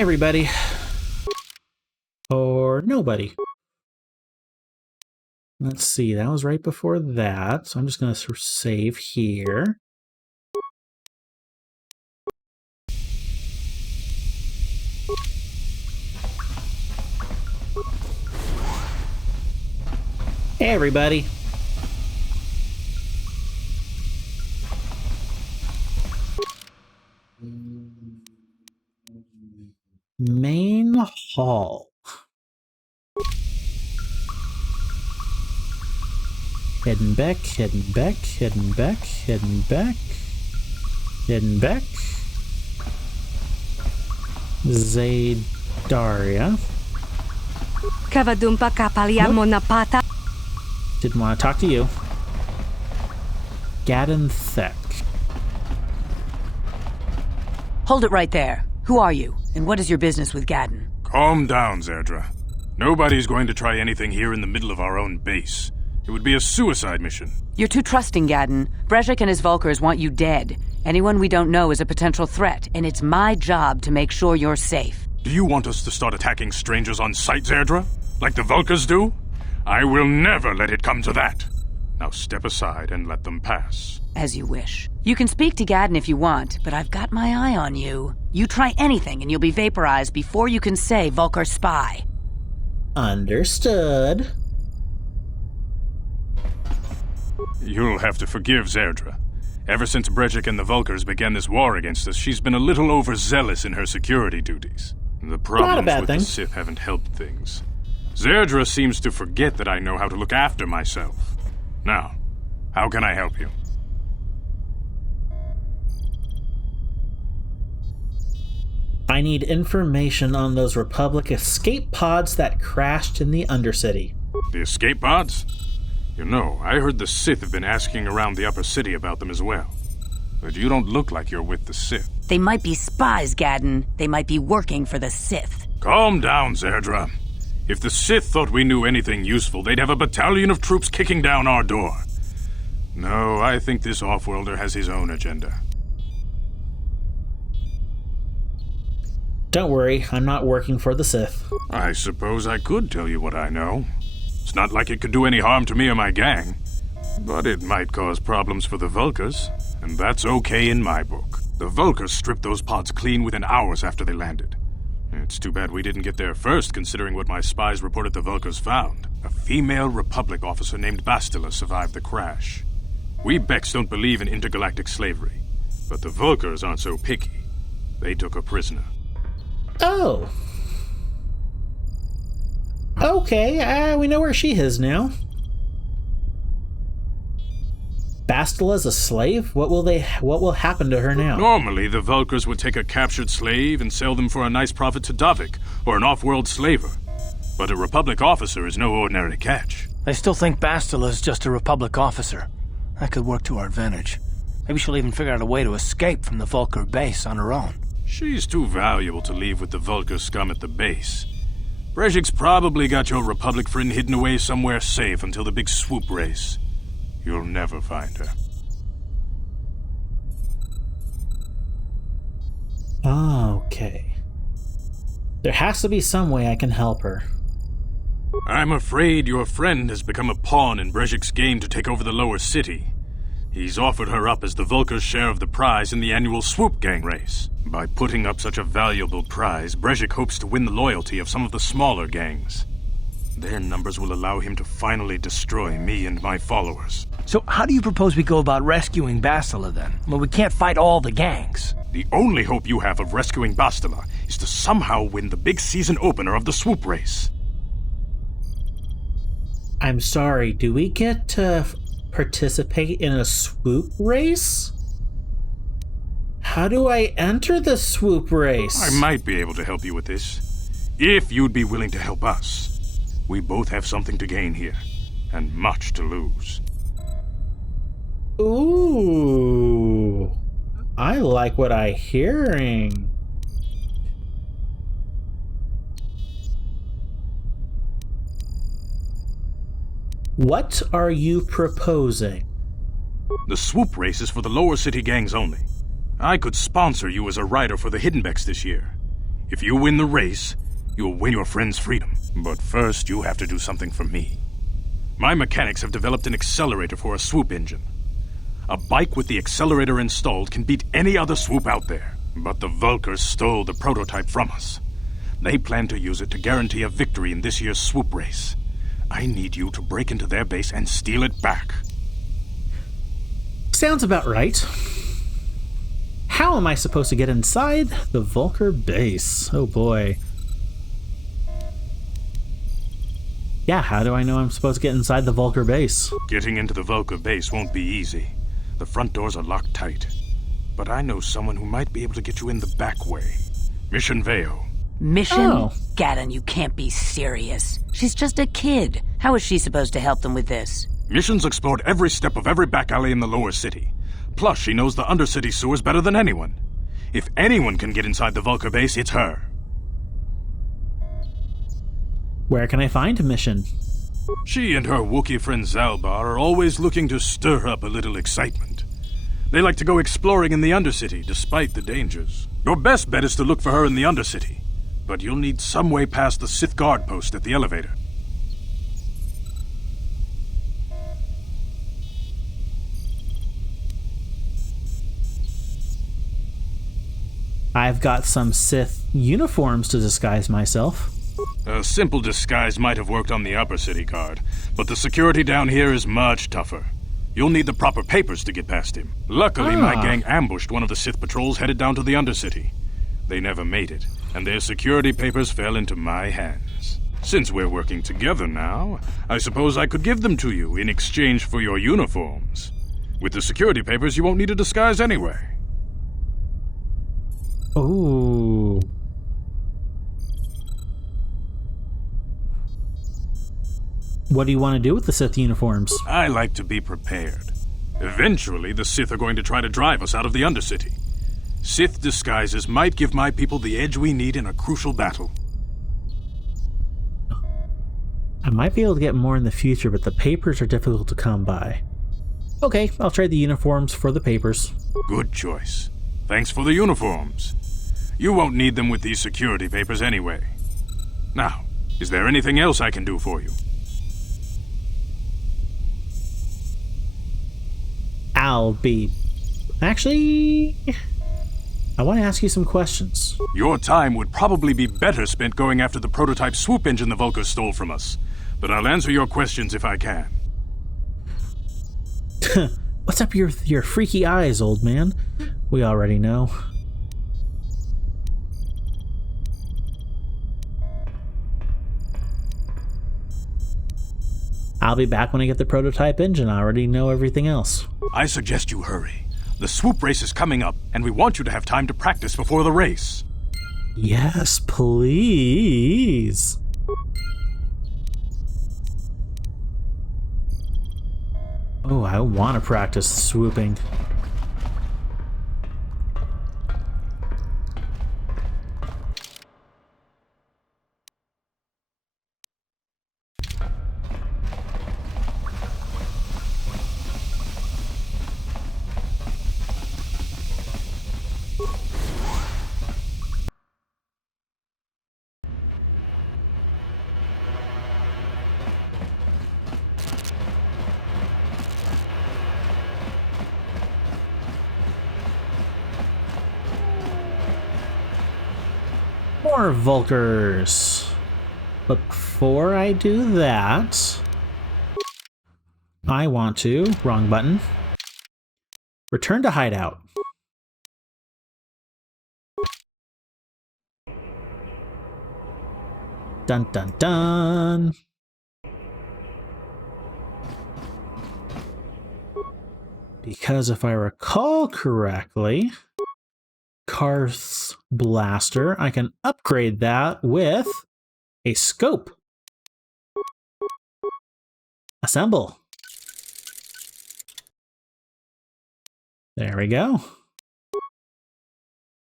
everybody. Or nobody. Let's see, that was right before that, so I'm just going to save here. Hey, everybody. Main hall. Hidden Beck, Hidden Beck, Hidden Beck, Hidden Beck, Hidden Beck. Zadaria. Kavadumpa kapaliamo na pata. Didn't want to talk to you. Gadden Thek. Hold it right there. Who are you, and what is your business with Gadden? Calm down, Zerdra. Nobody's going to try anything here in the middle of our own base. It would be a suicide mission. You're too trusting, Gadden. Brezhik and his Vulkars want you dead. Anyone we don't know is a potential threat, and it's my job to make sure you're safe. Do you want us to start attacking strangers on sight, Zerdra? Like the Vulkars do? I will never let it come to that. Now step aside and let them pass. As you wish. You can speak to Gadden if you want, but I've got my eye on you. You try anything and you'll be vaporized before you can say Vulkar spy. Understood. You'll have to forgive Zerdra. Ever since Brezhik and the Vulkars began this war against us, she's been a little overzealous in her security duties. The problems with the Sith haven't helped things. Zerdra seems to forget that I know how to look after myself. Now, how can I help you? I need information on those Republic escape pods that crashed in the Undercity. The escape pods? You know, I heard the Sith have been asking around the Upper City about them as well. But you don't look like you're with the Sith. They might be spies, Gadden. They might be working for the Sith. Calm down, Zerdra. If the Sith thought we knew anything useful, they'd have a battalion of troops kicking down our door. No, I think this off-worlder has his own agenda. Don't worry, I'm not working for the Sith. I suppose I could tell you what I know. It's not like it could do any harm to me or my gang. But it might cause problems for the Vulkars, and that's okay in my book. The Vulkars stripped those pods clean within hours after they landed. It's too bad we didn't get there first, considering what my spies reported the Vulkars found. A female Republic officer named Bastila survived the crash. We Beks don't believe in intergalactic slavery, but the Vulkars aren't so picky. They took her prisoner. Oh. Okay, we know where she is now. Bastila's a slave? What will happen to her now? Normally, the Vulkars would take a captured slave and sell them for a nice profit to Davik, or an off-world slaver. But a Republic officer is no ordinary catch. I still think Bastila's just a Republic officer. That could work to our advantage. Maybe she'll even figure out a way to escape from the Vulkar base on her own. She's too valuable to leave with the Vulkar scum at the base. Brezhik's probably got your Republic friend hidden away somewhere safe until the big swoop race. You'll never find her. Okay. There has to be some way I can help her. I'm afraid your friend has become a pawn in Brezhik's game to take over the lower city. He's offered her up as the Vulkar's share of the prize in the annual Swoop Gang race. By putting up such a valuable prize, Brezhik hopes to win the loyalty of some of the smaller gangs. Their numbers will allow him to finally destroy me and my followers. So how do you propose we go about rescuing Bastila then? Well, we can't fight all the gangs. The only hope you have of rescuing Bastila is to somehow win the big season opener of the Swoop race. I'm sorry, do we get to participate in a swoop race? How do I enter the swoop race? I might be able to help you with this, if you'd be willing to help us. We both have something to gain here, and much to lose. Ooh, I like what I'm hearing. What are you proposing? The swoop race is for the lower city gangs only. I could sponsor you as a rider for the Hidden Beks this year. If you win the race, you'll win your friend's freedom. But first, you have to do something for me. My mechanics have developed an accelerator for a swoop engine. A bike with the accelerator installed can beat any other swoop out there. But the Vulkars stole the prototype from us. They plan to use it to guarantee a victory in this year's swoop race. I need you to break into their base and steal it back. Sounds about right. How am I supposed to get inside the Vulkar base? Oh boy. Yeah, how do I know I'm supposed to get inside the Vulkar base? Getting into the Vulkar base won't be easy. The front doors are locked tight. But I know someone who might be able to get you in the back way. Mission Veo. Mission? Oh. Gaddon, you can't be serious. She's just a kid. How is she supposed to help them with this? Mission's explored every step of every back alley in the lower city. Plus, she knows the undercity sewers better than anyone. If anyone can get inside the Vulkar base, it's her. Where can I find Mission? She and her Wookiee friend Zalbar are always looking to stir up a little excitement. They like to go exploring in the Undercity, despite the dangers. Your best bet is to look for her in the Undercity, but you'll need some way past the Sith guard post at the elevator. I've got some Sith uniforms to disguise myself. A simple disguise might have worked on the upper city guard, but the security down here is much tougher. You'll need the proper papers to get past him. Luckily, my gang ambushed one of the Sith patrols headed down to the Undercity. They never made it, and their security papers fell into my hands. Since we're working together now, I suppose I could give them to you in exchange for your uniforms. With the security papers, you won't need a disguise anyway. Ooh. What do you want to do with the Sith uniforms? I like to be prepared. Eventually, the Sith are going to try to drive us out of the Undercity. Sith disguises might give my people the edge we need in a crucial battle. I might be able to get more in the future, but the papers are difficult to come by. Okay, I'll trade the uniforms for the papers. Good choice. Thanks for the uniforms. You won't need them with these security papers anyway. Now, is there anything else I can do for you? Actually, I want to ask you some questions. Your time would probably be better spent going after the prototype swoop engine the Vulkars stole from us. But I'll answer your questions if I can. What's up your freaky eyes, old man? We already know. I'll be back when I get the prototype engine. I already know everything else. I suggest you hurry. The swoop race is coming up, and we want you to have time to practice before the race. Yes, please. Oh, I want to practice swooping. More Vulkars. But before I do that, I want to, wrong button, return to hideout. Dun dun dun. Because if I recall correctly, Karth's blaster, I can upgrade that with a scope. Assemble. There we go.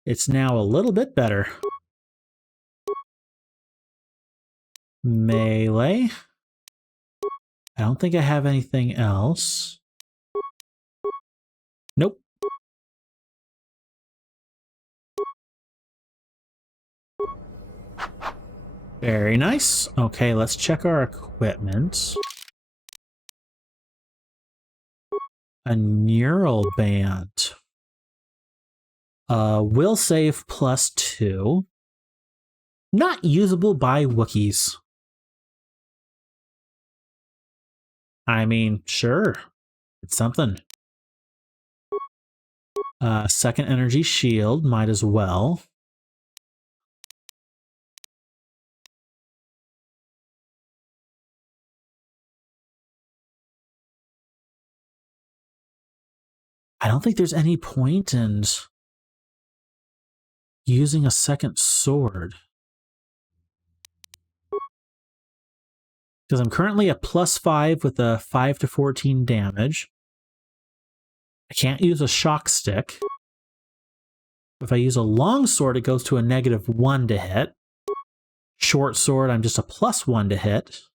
It's now a little bit better. Melee. I don't think I have anything else. Nope. Very nice. Okay, let's check our equipment. A neural band. Will save +2. Not usable by Wookiees. I mean, sure. It's something. Second energy shield, might as well. I don't think there's any point in using a second sword. Because I'm currently at +5 with a 5 to 14 damage. I can't use a shock stick. If I use a long sword, it goes to a -1 to hit. Short sword, I'm just a +1 to hit.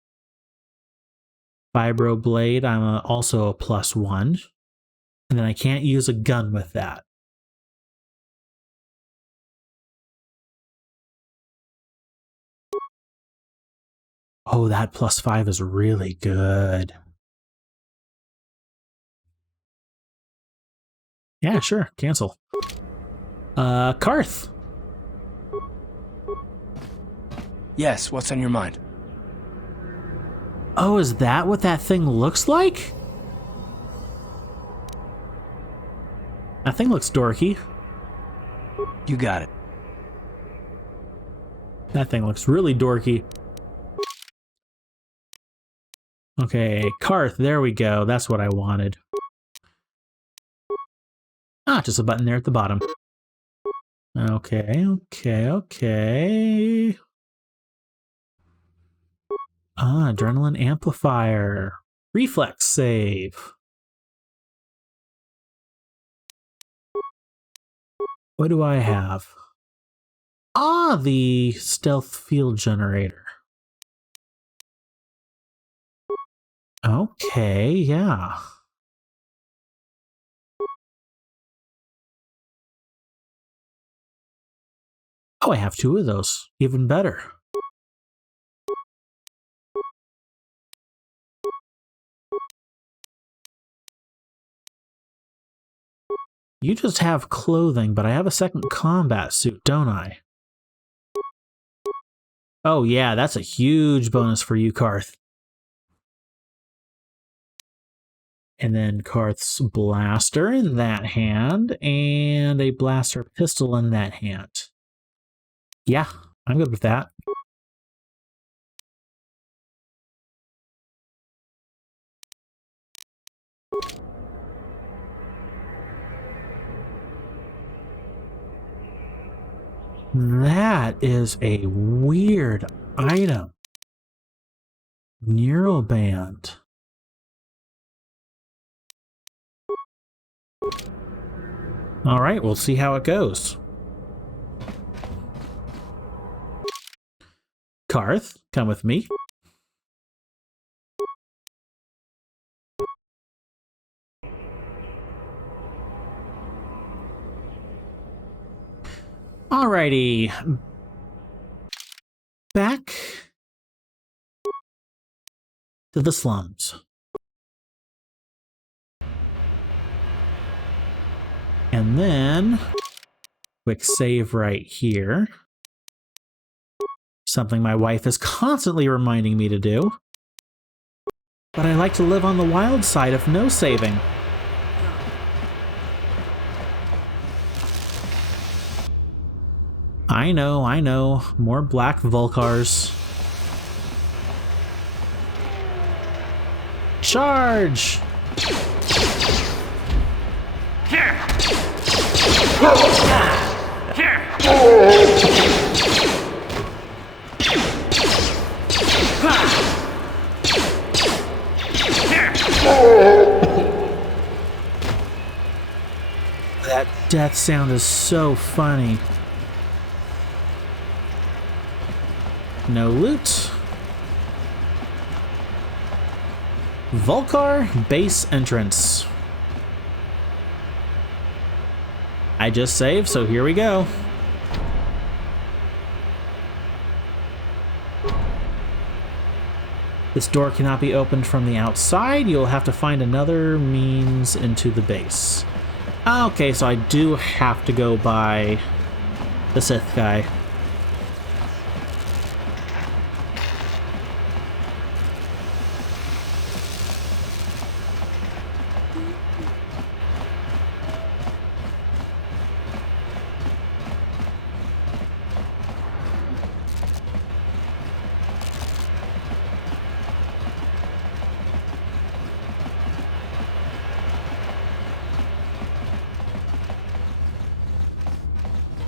Vibro blade, I'm also a +1. And then I can't use a gun with that. Oh, that +5 is really good. Yeah, sure. Cancel. Karth. Yes, what's on your mind? Oh, is that what that thing looks like? That thing looks dorky. You got it. That thing looks really dorky. Okay, Karth, there we go. That's what I wanted. Ah, just a button there at the bottom. Okay. Ah, adrenaline amplifier. Reflex save. What do I have? Ah, the stealth field generator. Okay, yeah. Oh, I have 2 of those. Even better. You just have clothing, but I have a second combat suit, don't I? Oh yeah, that's a huge bonus for you, Karth. And then Karth's blaster in that hand, and a blaster pistol in that hand. Yeah, I'm good with that. That is a weird item. Neural band. All right, we'll see how it goes. Karth, come with me. Alrighty. Back to the slums. And then, quick save right here. Something my wife is constantly reminding me to do. But I like to live on the wild side of no saving. I know. More black Vulcars. Charge! That death sound is so funny. No loot. Vulcar base entrance. I just saved, so here we go. This door cannot be opened from the outside. You'll have to find another means into the base. Okay, so I do have to go by the Sith guy.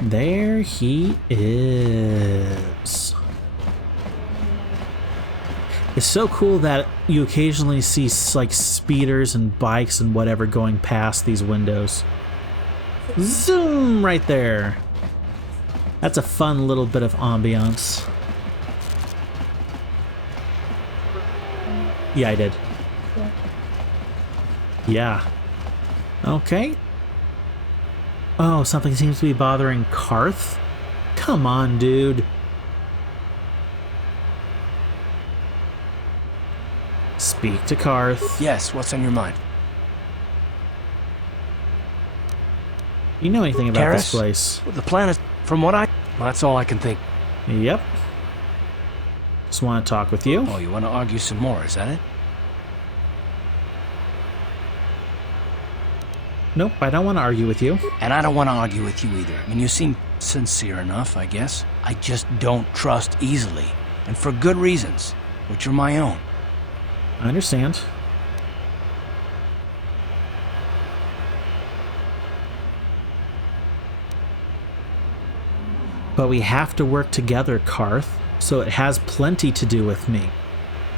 There he is. It's so cool that you occasionally see like speeders and bikes and whatever going past these windows. Zoom right there. That's a fun little bit of ambiance. Yeah, I did. Yeah. Okay. Oh, something seems to be bothering Karth? Come on, dude. Speak to Karth. Yes, what's on your mind? You know anything about this Karaeous? place? Well, the plan is, from what well, that's all I can think. Yep. Just want to talk with you. Oh, you want to argue some more, is that it? Nope, I don't want to argue with you. And I don't want to argue with you either. I mean, you seem sincere enough, I guess. I just don't trust easily. And for good reasons, which are my own. I understand. But we have to work together, Karth, so it has plenty to do with me.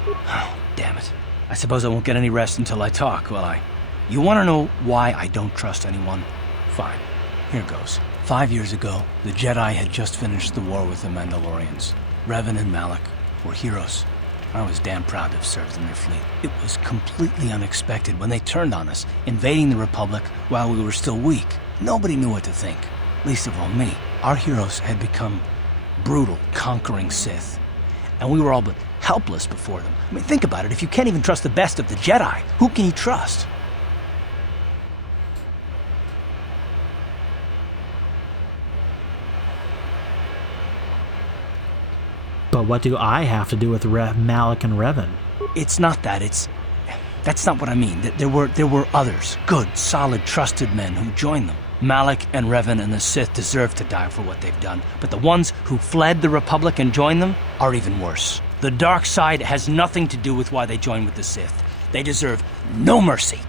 Oh, damn it. I suppose I won't get any rest until I talk, will I? You want to know why I don't trust anyone? Fine. Here goes. 5 years ago, the Jedi had just finished the war with the Mandalorians. Revan and Malak were heroes. I was damn proud to have served in their fleet. It was completely unexpected when they turned on us, invading the Republic while we were still weak. Nobody knew what to think, least of all me. Our heroes had become brutal, conquering Sith, and we were all but helpless before them. I mean, think about it. If you can't even trust the best of the Jedi, who can you trust? But what do I have to do with Malak and Revan? It's not that, that's not what I mean. There were others, good, solid, trusted men who joined them. Malak and Revan and the Sith deserve to die for what they've done, but the ones who fled the Republic and joined them are even worse. The dark side has nothing to do with why they joined with the Sith. They deserve no mercy.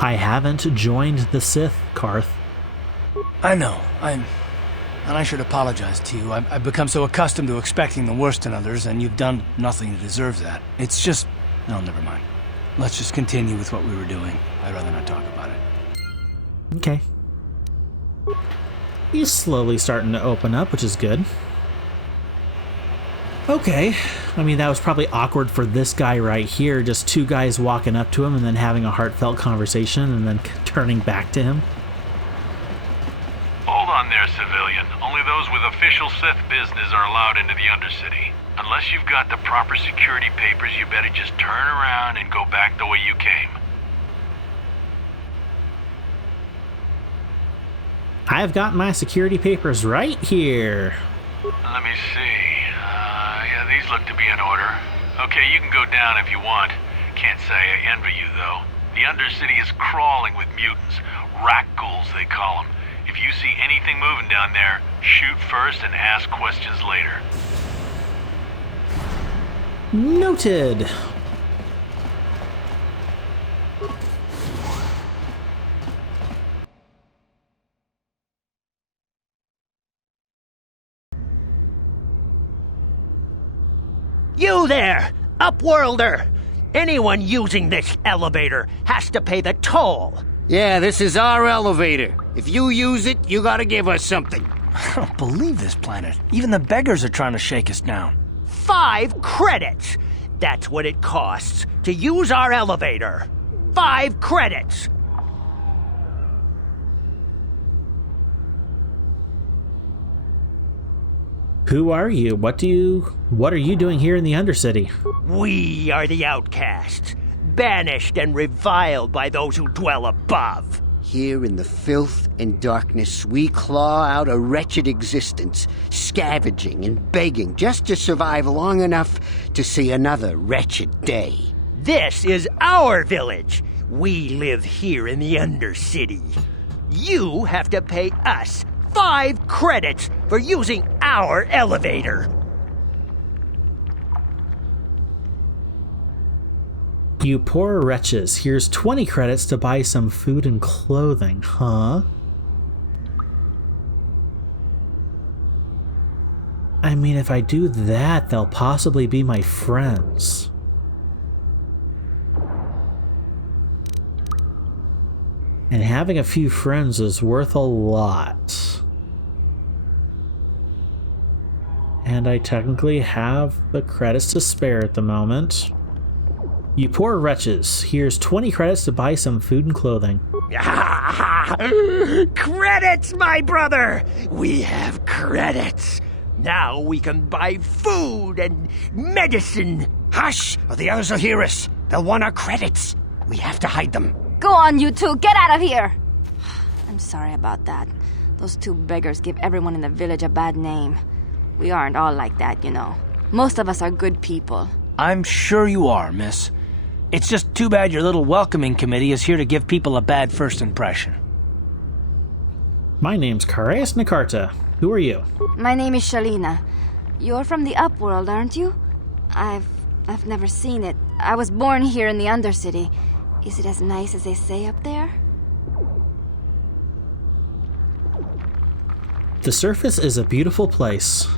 I haven't joined the Sith, Karth. I know, and I should apologize to you. I've become so accustomed to expecting the worst in others, and you've done nothing to deserve that. It's just... no, never mind. Let's just continue with what we were doing. I'd rather not talk about it. Okay. He's slowly starting to open up, which is good. Okay. I mean, that was probably awkward for this guy right here. Just two guys walking up to him and then having a heartfelt conversation and then turning back to him. Hold on there, civilian. Only those with official Sith business are allowed into the Undercity. Unless you've got the proper security papers, you better just turn around and go back the way you came. I've got my security papers right here. Let me see. Yeah, these look to be in order. Okay, you can go down if you want. Can't say I envy you, though. The Undercity is crawling with mutants. Rat ghouls, they call them. If you see anything moving down there, shoot first and ask questions later. Noted. You there, Upworlder! Anyone using this elevator has to pay the toll. Yeah, this is our elevator. If you use it, you gotta give us something. I don't believe this planet. Even the beggars are trying to shake us down. 5 credits! That's what it costs to use our elevator. 5 credits! Who are you? What are you doing here in the Undercity? We are the outcasts, banished and reviled by those who dwell above. Here in the filth and darkness, we claw out a wretched existence, scavenging and begging just to survive long enough to see another wretched day. This is our village. We live here in the Undercity. You have to pay us 5 credits for using our elevator. You poor wretches. Here's 20 credits to buy some food and clothing, huh? I mean, if I do that, they'll possibly be my friends. And having a few friends is worth a lot. And I technically have the credits to spare at the moment. You poor wretches. Here's 20 credits to buy some food and clothing. Credits, my brother! We have credits. Now we can buy food and medicine. Hush, or the others will hear us. They'll want our credits. We have to hide them. Go on, you two. Get out of here. I'm sorry about that. Those 2 beggars give everyone in the village a bad name. We aren't all like that, you know. Most of us are good people. I'm sure you are, miss. It's just too bad your little welcoming committee is here to give people a bad first impression. My name's Karaeous Nakarta. Who are you? My name is Shalina. You're from the Upworld, aren't you? I've never seen it. I was born here in the Undercity. Is it as nice as they say up there? The surface is a beautiful place.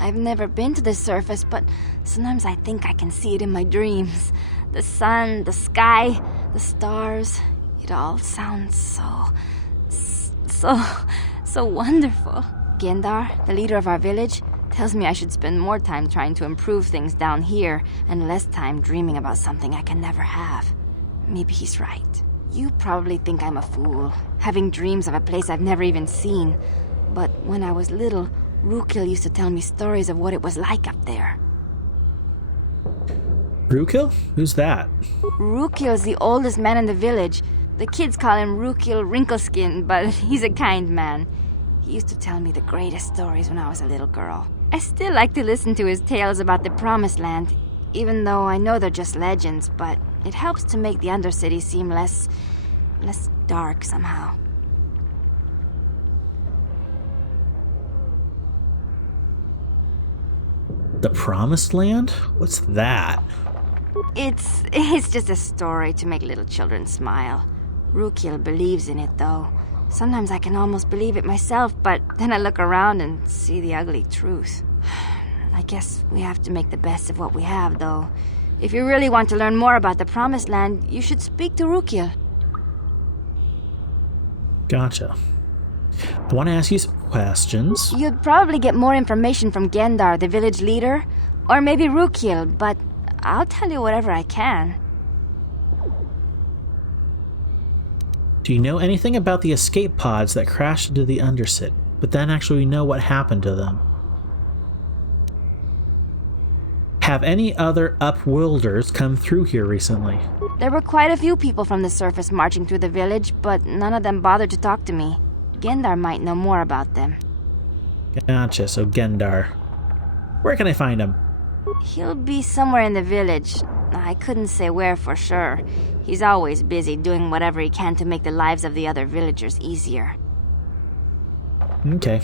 I've never been to the surface, but sometimes I think I can see it in my dreams. The sun, the sky, the stars. It all sounds so wonderful. Gendar, the leader of our village, tells me I should spend more time trying to improve things down here and less time dreaming about something I can never have. Maybe he's right. You probably think I'm a fool, having dreams of a place I've never even seen. But when I was little, Rukil used to tell me stories of what it was like up there. Rukil? Who's that? Rukil's the oldest man in the village. The kids call him Rukil Wrinkleskin, but he's a kind man. He used to tell me the greatest stories when I was a little girl. I still like to listen to his tales about the Promised Land, even though I know they're just legends, but it helps to make the Undercity seem less dark somehow. The Promised Land? What's that? It's just a story to make little children smile. Rukil believes in it, though. Sometimes I can almost believe it myself, but then I look around and see the ugly truth. I guess we have to make the best of what we have, though. If you really want to learn more about the Promised Land, you should speak to Rukil. Gotcha. I want to ask you some questions. You'd probably get more information from Gendar, the village leader, or maybe Rukil, but I'll tell you whatever I can. Do you know anything about the escape pods that crashed into the Undercity, but then actually know what happened to them? Have any other Upworlders come through here recently? There were quite a few people from the surface marching through the village, but none of them bothered to talk to me. Gendar might know more about them. Gotcha, so Gendar. Where can I find him? He'll be somewhere in the village. I couldn't say where for sure. He's always busy doing whatever he can to make the lives of the other villagers easier. Okay.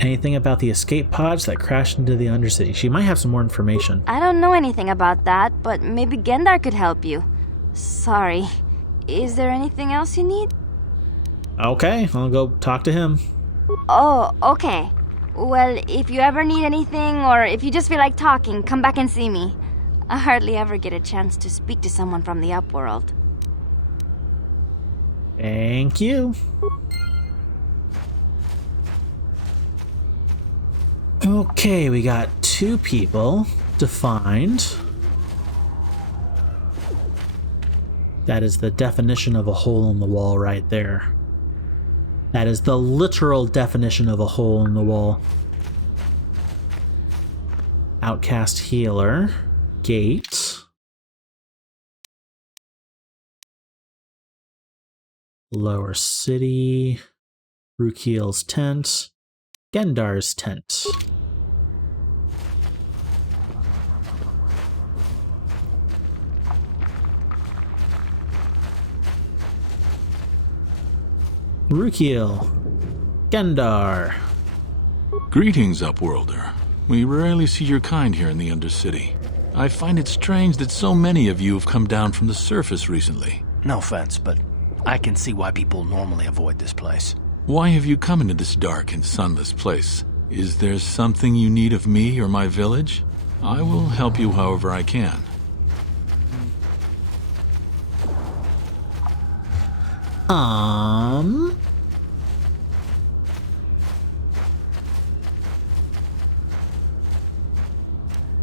Anything about the escape pods that crashed into the Undercity? She might have some more information. I don't know anything about that, but maybe Gendar could help you. Sorry. Is there anything else you need? Okay, I'll go talk to him. Oh, okay. Well, if you ever need anything, or if you just feel like talking, come back and see me. I hardly ever get a chance to speak to someone from the Upworld. Thank you. Okay, we got 2 people defined. That is the definition of a hole in the wall right there. That is the literal definition of a hole in the wall. Outcast healer. Gate. Lower city. Rukiel's tent. Gendar's tent. Rukiel. Gendar. Greetings, Upworlder. We rarely see your kind here in the Undercity. I find it strange that so many of you have come down from the surface recently. No offense, but I can see why people normally avoid this place. Why have you come into this dark and sunless place? Is there something you need of me or my village? I will help you however I can.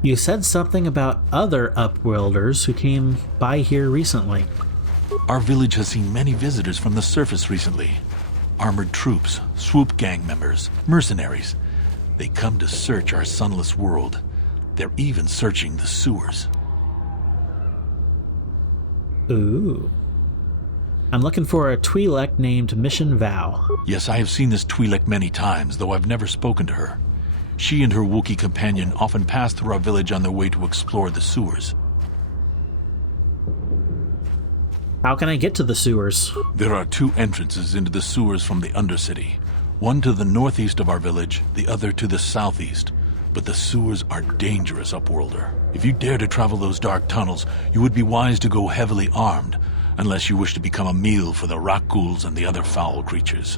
You said something about other Upworlders who came by here recently. Our village has seen many visitors from the surface recently. Armored troops, swoop gang members, mercenaries. They come to search our sunless world. They're even searching the sewers. Ooh. I'm looking for a Twi'lek named Mission Vow. Yes, I have seen this Twi'lek many times, though I've never spoken to her. She and her Wookiee companion often pass through our village on their way to explore the sewers. How can I get to the sewers? There are two entrances into the sewers from the Undercity. One to the northeast of our village, the other to the southeast. But the sewers are dangerous, Upworlder. If you dare to travel those dark tunnels, you would be wise to go heavily armed, unless you wish to become a meal for the rock ghouls and the other foul creatures.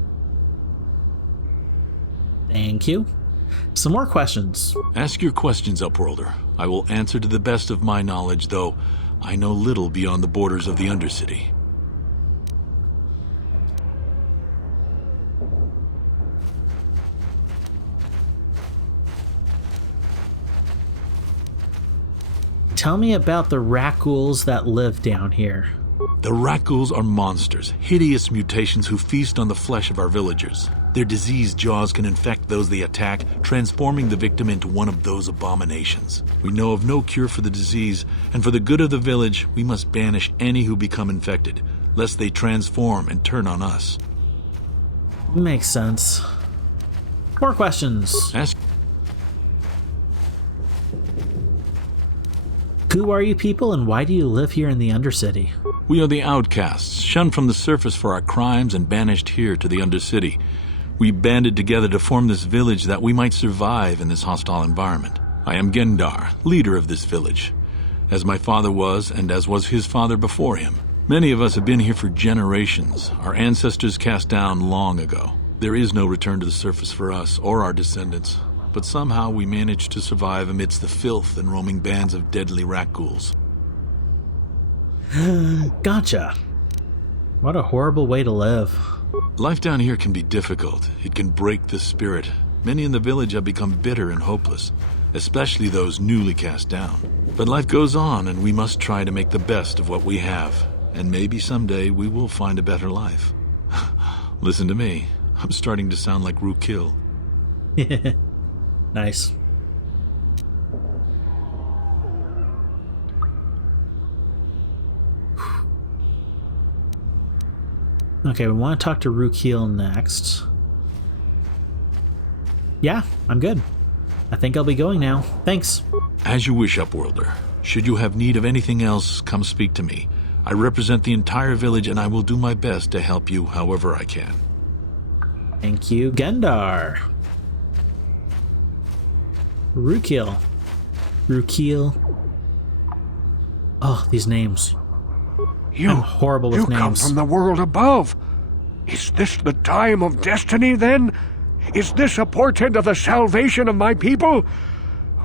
Thank you. Some more questions. Ask your questions, Upworlder. I will answer to the best of my knowledge, though I know little beyond the borders of the Undercity. Tell me about the rat ghouls that live down here. The rat ghouls are monsters, hideous mutations who feast on the flesh of our villagers. Their diseased jaws can infect those they attack, transforming the victim into one of those abominations. We know of no cure for the disease, and for the good of the village, we must banish any who become infected, lest they transform and turn on us. Makes sense. More questions. Ask. Who are you people and why do you live here in the Undercity? We are the outcasts, shunned from the surface for our crimes and banished here to the Undercity. We banded together to form this village that we might survive in this hostile environment. I am Gendar, leader of this village, as my father was and as was his father before him. Many of us have been here for generations, our ancestors cast down long ago. There is no return to the surface for us or our descendants, but somehow we managed to survive amidst the filth and roaming bands of deadly rat ghouls. Gotcha. What a horrible way to live. Life down here can be difficult. It can break the spirit. Many in the village have become bitter and hopeless, especially those newly cast down. But life goes on, and we must try to make the best of what we have. And maybe someday we will find a better life. Listen to me. I'm starting to sound like Rukiel. Nice. Okay, we want to talk to Rukiel next. Yeah, I'm good. I think I'll be going now. Thanks. As you wish, Upworlder. Should you have need of anything else, come speak to me. I represent the entire village, and I will do my best to help you however I can. Thank you, Gendar. Rukiel. Oh, these names. I'm horrible with names. You come from the world above. Is this the time of destiny, then? Is this a portent of the salvation of my people?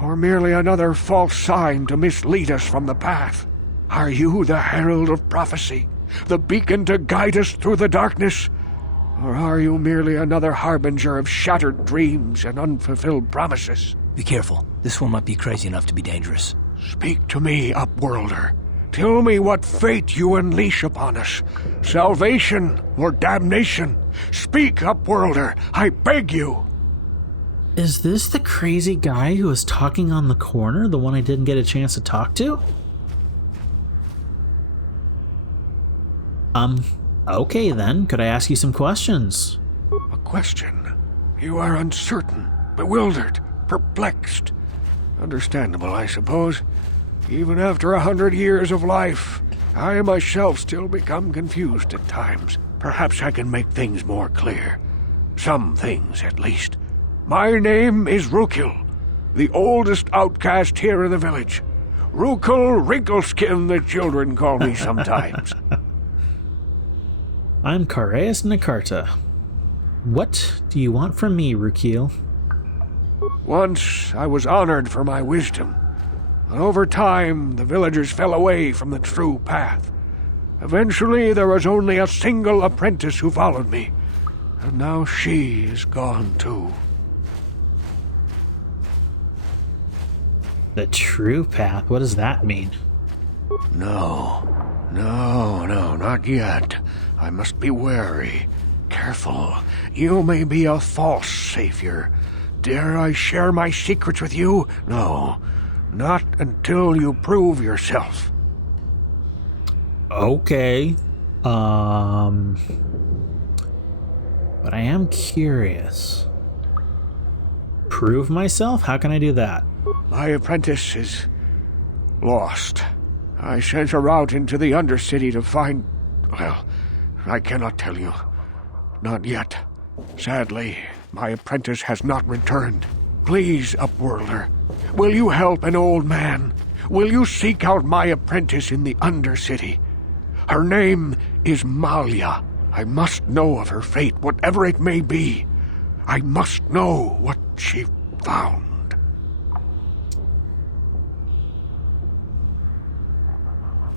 Or merely another false sign to mislead us from the path? Are you the herald of prophecy, the beacon to guide us through the darkness? Or are you merely another harbinger of shattered dreams and unfulfilled promises? Be careful. This one might be crazy enough to be dangerous. Speak to me, Upworlder. Tell me what fate you unleash upon us. Salvation or damnation? Speak, Upworlder, I beg you. Is this the crazy guy who was talking on the corner? The one I didn't get a chance to talk to? Okay then. Could I ask you some questions? A question? You are uncertain, bewildered, perplexed. Understandable, I suppose. Even after 100 years of life, I myself still become confused at times. Perhaps I can make things more clear. Some things, at least. My name is Rukil, the oldest outcast here in the village. Rukil Wrinkleskin, the children call me sometimes. I'm Karaeous Nakarta. What do you want from me, Rukil? Once I was honored for my wisdom, and over time the villagers fell away from the true path. Eventually there was only a single apprentice who followed me, and now she is gone too. The true path? What does that mean? No, not yet. I must be wary. Careful. You may be a false savior. Dare I share my secrets with you? No, not until you prove yourself. Okay. But I am curious. Prove myself? How can I do that? My apprentice is lost. I sent her out into the Undercity to find... Well, I cannot tell you. Not yet. Sadly, my apprentice has not returned. Please, Upworlder, will you help an old man? Will you seek out my apprentice in the Undercity? Her name is Malia. I must know of her fate, whatever it may be. I must know what she found.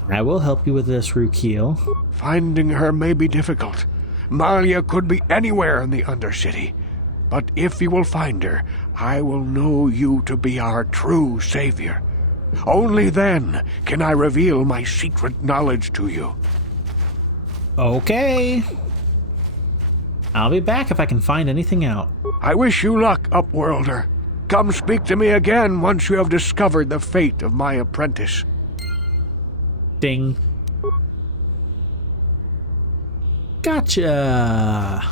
I will help you with this, Rukil. Finding her may be difficult. Malia could be anywhere in the Undercity. But if you will find her, I will know you to be our true savior. Only then can I reveal my secret knowledge to you. Okay. I'll be back if I can find anything out. I wish you luck, Upworlder. Come speak to me again once you have discovered the fate of my apprentice. Ding. Gotcha.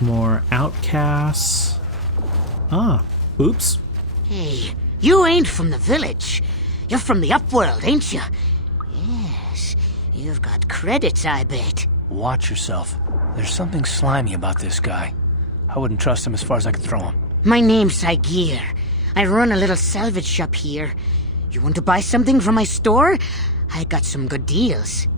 More outcasts. Ah, oops. Hey, you ain't from the village. You're from the Upworld, ain't you? Yes, you've got credits, I bet. Watch yourself. There's something slimy about this guy. I wouldn't trust him as far as I could throw him. My name's Saigir. I run a little salvage shop here. You want to buy something from my store? I got some good deals.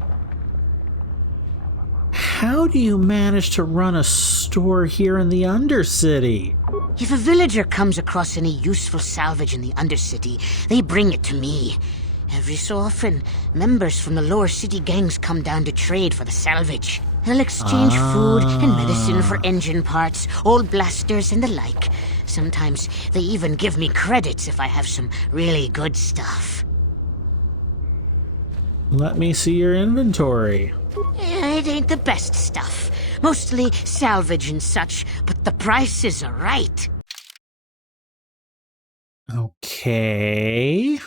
How do you manage to run a store here in the Undercity? If a villager comes across any useful salvage in the Undercity, they bring it to me. Every so often, members from the lower city gangs come down to trade for the salvage. They'll exchange food and medicine for engine parts, old blasters and the like. Sometimes they even give me credits if I have some really good stuff. Let me see your inventory. It ain't the best stuff. Mostly salvage and such, but the prices are right. Okay.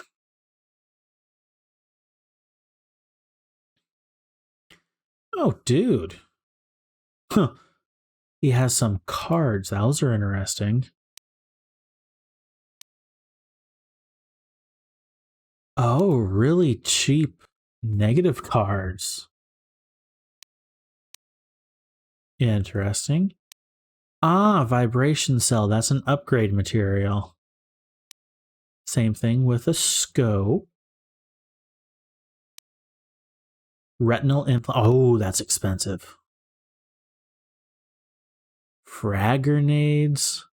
Oh, dude. Huh. He has some cards. Those are interesting. Oh, really cheap negative cards. Interesting. Ah, vibration cell. That's an upgrade material. Same thing with a scope. Retinal implant. Oh, that's expensive. Frag grenades.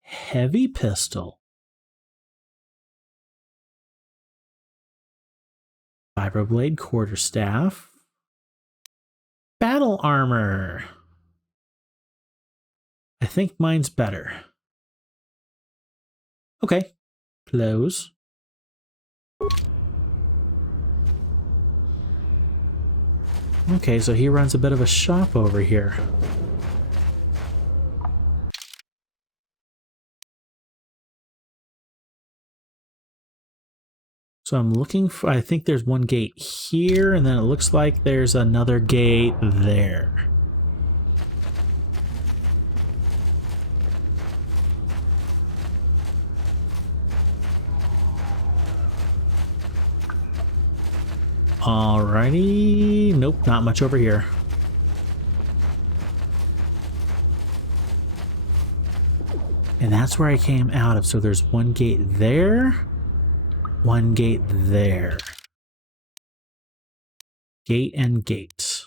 Heavy pistol. Vibroblade quarterstaff. Battle armor. I think mine's better. Okay, close. Okay, so he runs a bit of a shop over here. So I'm looking for, I think there's one gate here, and then it looks like there's another gate there. Alrighty, nope, not much over here. And that's where I came out of, so there's one gate there. One gate there. Gate and gate.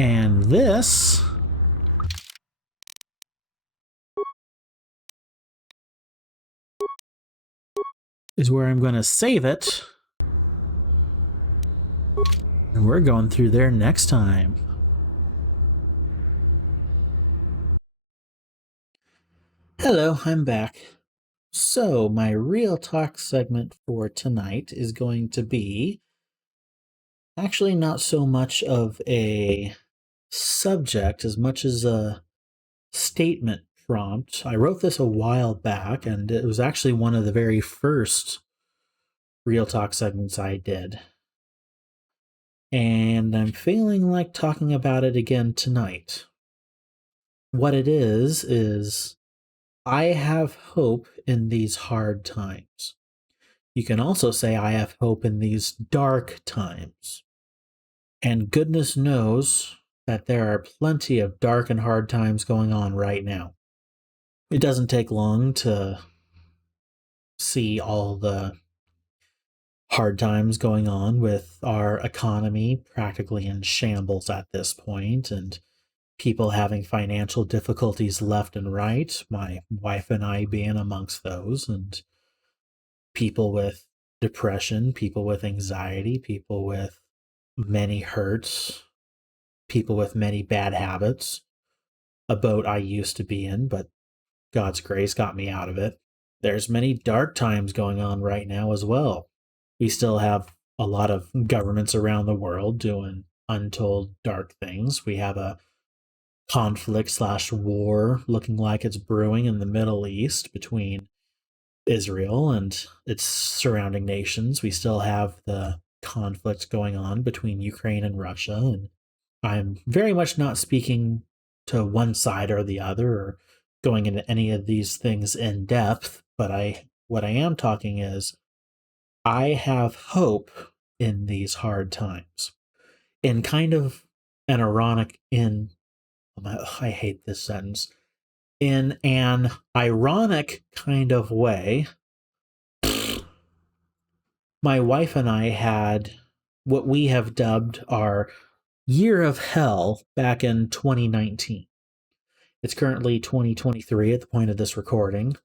And this is where I'm going to save it. And we're going through there next time. Hello, I'm back. So, my real talk segment for tonight is going to be actually not so much of a subject as much as a statement prompt. I wrote this a while back, and it was actually one of the very first real talk segments I did. And I'm feeling like talking about it again tonight. What it is I have hope in these hard times. You can also say I have hope in these dark times. And goodness knows that there are plenty of dark and hard times going on right now. It doesn't take long to see all the hard times going on with our economy practically in shambles at this point, and people having financial difficulties left and right, my wife and I being amongst those, and people with depression, people with anxiety, people with many hurts, people with many bad habits, a boat I used to be in, but God's grace got me out of it. There's many dark times going on right now as well. We still have a lot of governments around the world doing untold dark things. We have a conflict/war looking like it's brewing in the Middle East between Israel and its surrounding nations. We still have the conflict going on between Ukraine and Russia, and I'm very much not speaking to one side or the other or going into any of these things in depth, but what I am talking is I have hope in these hard times. In kind of an ironic I hate this sentence. In an ironic kind of way, my wife and I had what we have dubbed our year of hell back in 2019. It's currently 2023 at the point of this recording,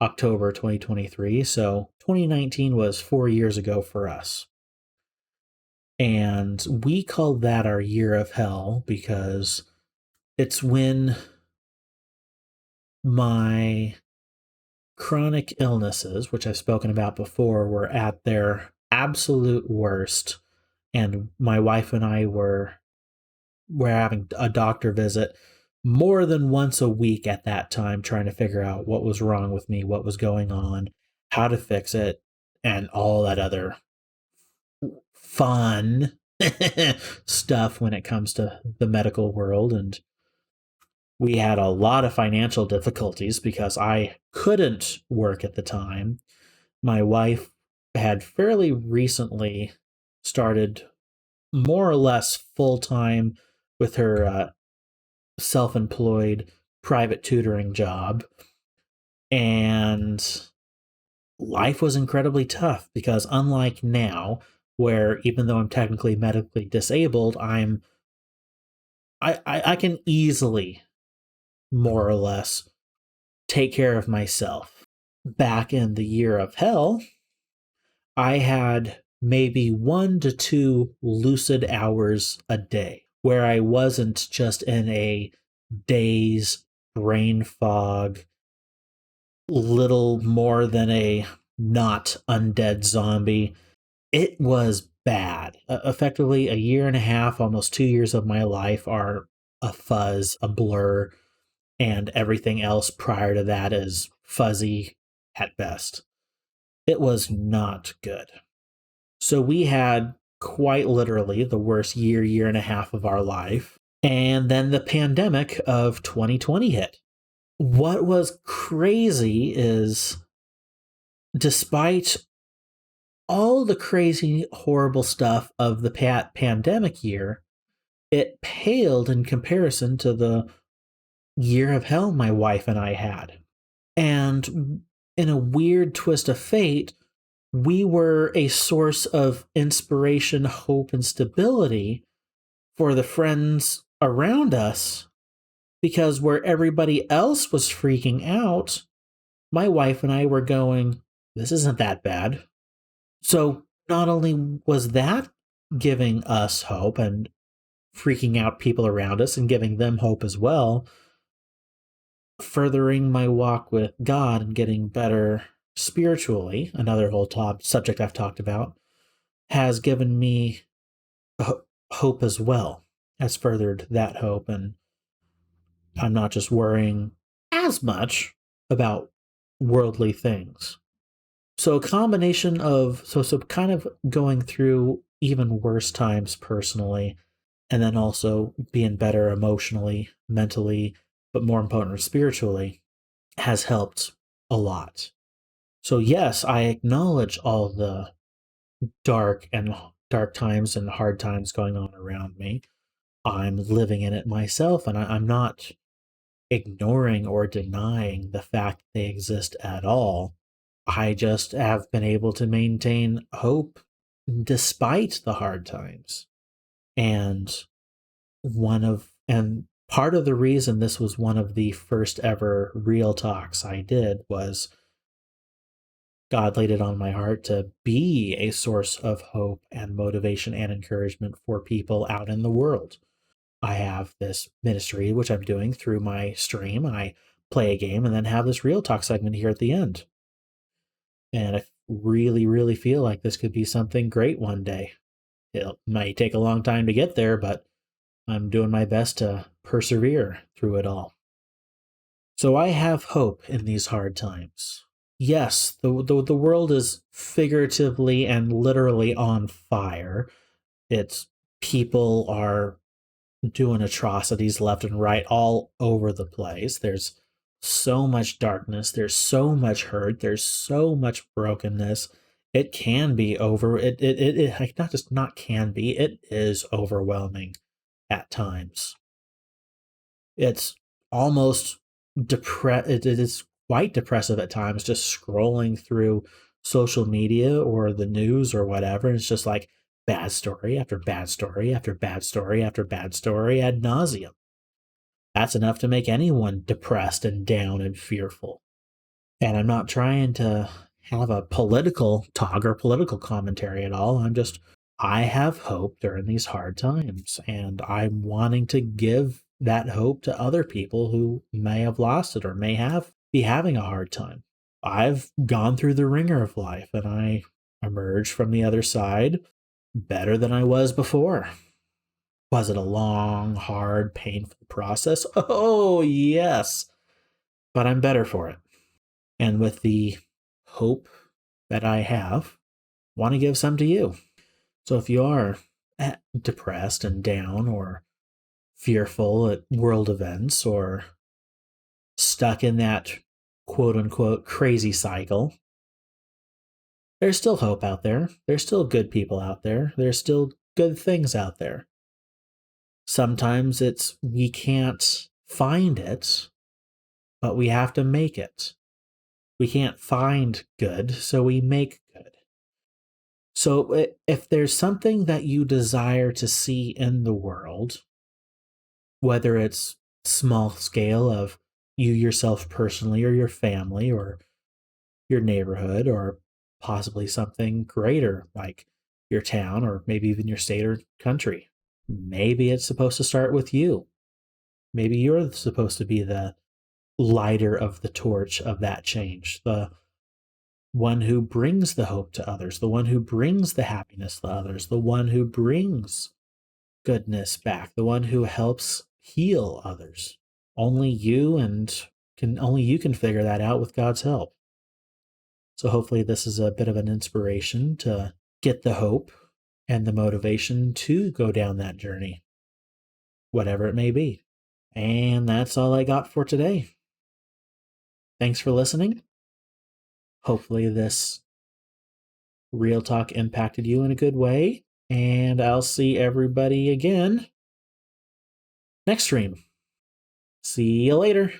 October 2023, so 2019 was 4 years ago for us. And we called that our year of hell because it's when my chronic illnesses, which I've spoken about before, were at their absolute worst, and my wife and I were having a doctor visit more than once a week at that time, trying to figure out what was wrong with me, what was going on, how to fix it, and all that other fun stuff when it comes to the medical world. And we had a lot of financial difficulties because I couldn't work at the time. My wife had fairly recently started more or less full-time with her self-employed private tutoring job. And life was incredibly tough because unlike now, where even though I'm technically medically disabled, I can easily more or less take care of myself. Back in the year of hell, I had maybe 1 to 2 lucid hours a day where I wasn't just in a daze, brain fog, little more than a not undead zombie. It was bad. Effectively, a year and a half, almost 2 years of my life are a fuzz, a blur, and everything else prior to that is fuzzy at best. It was not good. So we had quite literally the worst year and a half of our life. And then the pandemic of 2020 hit. What was crazy is, despite all the crazy, horrible stuff of the pandemic year, it paled in comparison to the year of hell my wife and I had. And in a weird twist of fate, we were a source of inspiration, hope, and stability for the friends around us, because where everybody else was freaking out, my wife and I were going, this isn't that bad. So not only was that giving us hope and freaking out people around us and giving them hope as well, furthering my walk with God and getting better spiritually, another whole subject I've talked about, has given me hope as well, has furthered that hope, and I'm not just worrying as much about worldly things. So a combination of, so kind of going through even worse times personally, and then also being better emotionally, mentally, but more importantly, spiritually, has helped a lot. So yes, I acknowledge all the dark times and hard times going on around me. I'm living in it myself, and I'm not ignoring or denying the fact they exist at all. I just have been able to maintain hope despite the hard times. And part of the reason this was one of the first ever real talks I did was God laid it on my heart to be a source of hope and motivation and encouragement for people out in the world. I have this ministry, which I'm doing through my stream. I play a game and then have this real talk segment here at the end. And I really, really feel like this could be something great one day. It might take a long time to get there, but I'm doing my best to persevere through it all. So I have hope in these hard times. Yes, the world is figuratively and literally on fire. People are doing atrocities left and right all over the place. There's so much darkness. There's so much hurt. There's so much brokenness. It can be it not just not can be, it is overwhelming at times. It's almost it is quite depressive at times, just scrolling through social media or the news or whatever. And it's just like bad story after bad story after bad story after bad story ad nauseum. That's enough to make anyone depressed and down and fearful. And I'm not trying to have a political talk or political commentary at all. I have hope during these hard times, and I'm wanting to give that hope to other people who may have lost it or be having a hard time. I've gone through the ringer of life, and I emerged from the other side better than I was before. Was it a long, hard, painful process? Oh, yes. But I'm better for it. And with the hope that I have, want to give some to you. So if you are depressed and down or fearful at world events or stuck in that quote-unquote crazy cycle, there's still hope out there. There's still good people out there. There's still good things out there. Sometimes we can't find it, but we have to make it. We can't find good, so we make good. So if there's something that you desire to see in the world, whether it's small scale of you yourself personally or your family or your neighborhood or possibly something greater like your town or maybe even your state or country. Maybe it's supposed to start with you. Maybe you're supposed to be the lighter of the torch of that change, the one who brings the hope to others, the one who brings the happiness to others, the one who brings goodness back, the one who helps heal others. Only you can figure that out with God's help. So hopefully this is a bit of an inspiration to get the hope and the motivation to go down that journey, whatever it may be. And that's all I got for today. Thanks for listening. Hopefully this real talk impacted you in a good way, and I'll see everybody again next stream. See you later.